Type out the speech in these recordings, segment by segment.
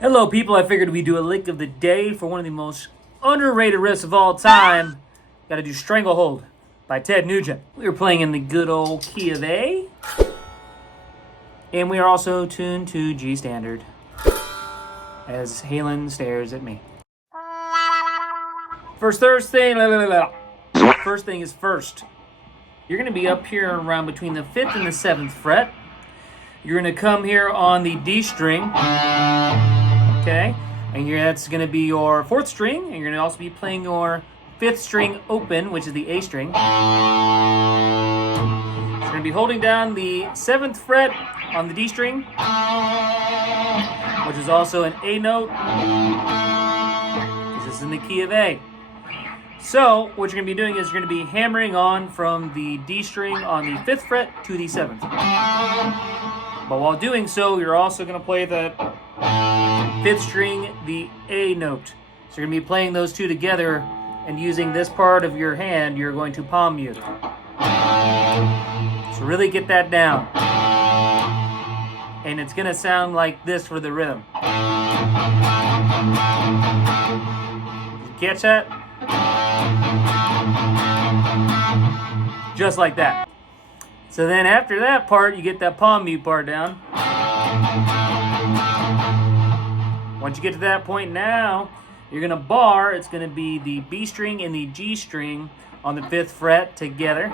Hello people, I figured we'd do a lick of the day for one of the most underrated riffs of all time. Gotta do Stranglehold by Ted Nugent. We are playing in the good old key of A. And we are also tuned to G standard. As Halen stares at me. First thing is first. You're gonna be up here around between the 5th and the 7th fret. You're gonna come here on the D string. Okay, and that's going to be your 4th string, and you're going to also be playing your 5th string open, which is the A string. So you're going to be holding down the 7th fret on the D string, which is also an A note, because this is in the key of A. So what you're going to be doing is you're going to be hammering on from the D string on the 5th fret to the 7th. But while doing so, you're also going to play that 5th string, the A note. So you're going to be playing those two together, and using this part of your hand, you're going to palm mute. So really get that down. And it's going to sound like this for the rhythm. Catch that? Just like that. So then after that part, you get that palm mute part down. Once you get to that point now, you're going to bar. It's going to be the B string and the G string on the 5th fret together.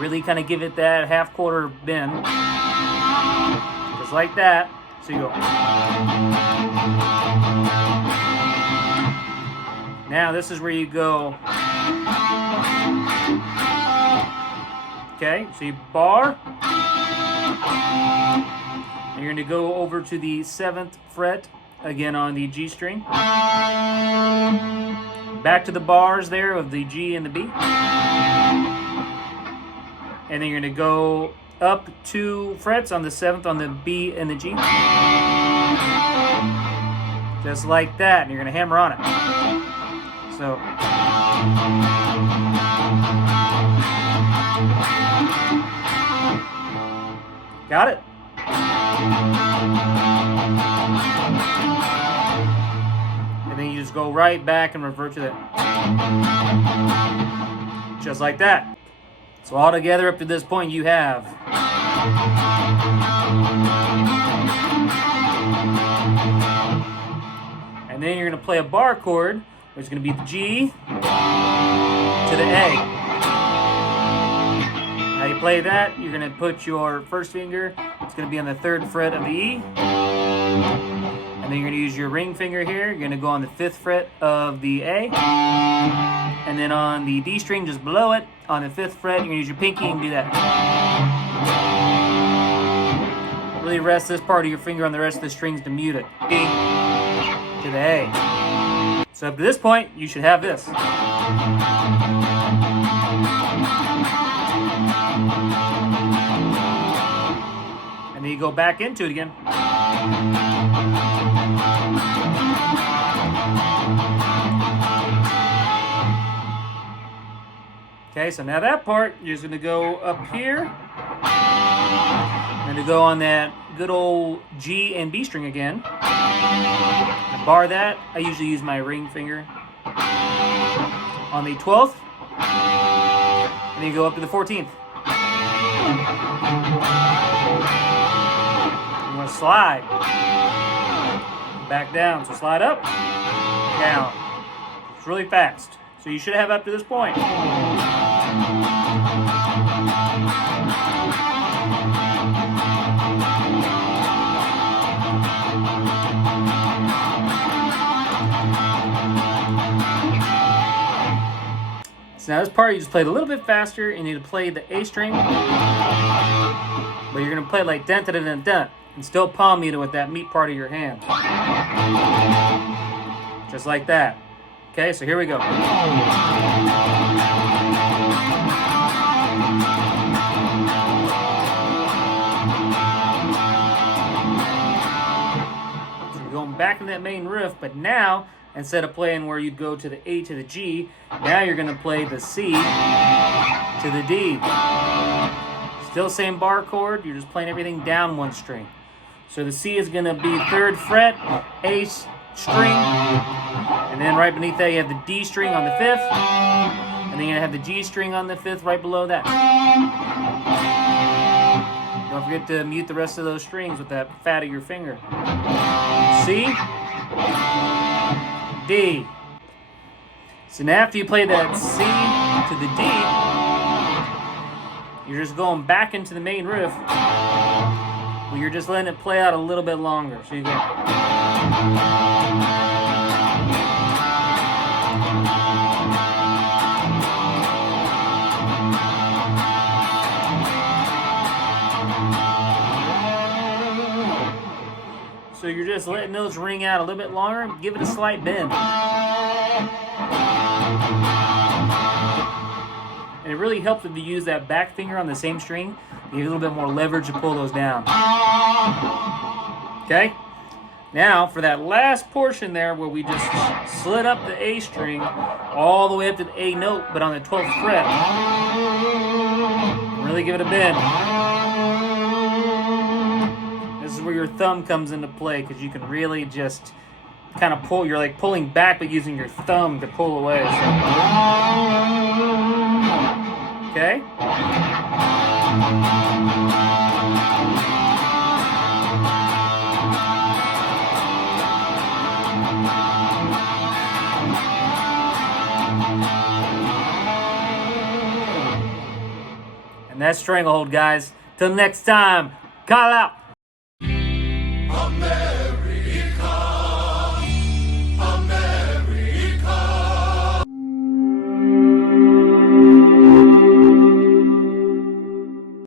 Really kind of give it that half-quarter bend. Just like that. So you go. Now this is where you go. Okay, so you bar. And you're going to go over to the 7th fret, again on the G string. Back to the bars there of the G and the B. And then you're going to go up 2 frets on the 7th on the B and the G. Just like that. And you're going to hammer on it. So. Got it? And then you just go right back and revert to that. Just like that. So all together up to this point you have. And then you're going to play a bar chord, which is going to be the G to the A. How you play that, you're going to put your first finger, it's going to be on the 3rd fret of the E. And then you're going to use your ring finger here. You're going to go on the 5th fret of the A. And then on the D string, just below it, on the 5th fret, you're going to use your pinky and do that. Really rest this part of your finger on the rest of the strings to mute it. B to the A. So up to this point, you should have this. And then you go back into it again. Okay, so now that part, you're just going to go up here. And to go on that good old G and B string again. And bar that, I usually use my ring finger. On the 12th. And then you go up to the 14th. You want to slide. Back down. So slide up, down. It's really fast. So you should have up to this point. So now this part you just play it a little bit faster, and you need to play the A string, but you're gonna play it like dun dun dun dun, and still palm mute it with that meat part of your hand, just like that. Okay, so here we go. So you're going back in that main riff, but now instead of playing where you'd go to the A to the G, now you're going to play the C to the D. Still same bar chord, you're just playing everything down one string. So the C is going to be 3rd fret, A string, and then right beneath that you have the D string on the 5th, and then you're going to have the G string on the 5th right below that. Don't forget to mute the rest of those strings with that fat of your finger. C, D. So now after you play that C to the D, you're just going back into the main riff, but you're just letting it play out a little bit longer. So you go. So you're just letting those ring out a little bit longer. Give it a slight bend. And it really helps if you use that back finger on the same string. You get a little bit more leverage to pull those down. Okay? Now, for that last portion there where we just slid up the A string all the way up to the A note, but on the 12th fret, really give it a bend. This is where your thumb comes into play, because you can really just kind of pull. You're like pulling back, but using your thumb to pull away. So. Okay? And that's Stranglehold, guys. Till next time, call out.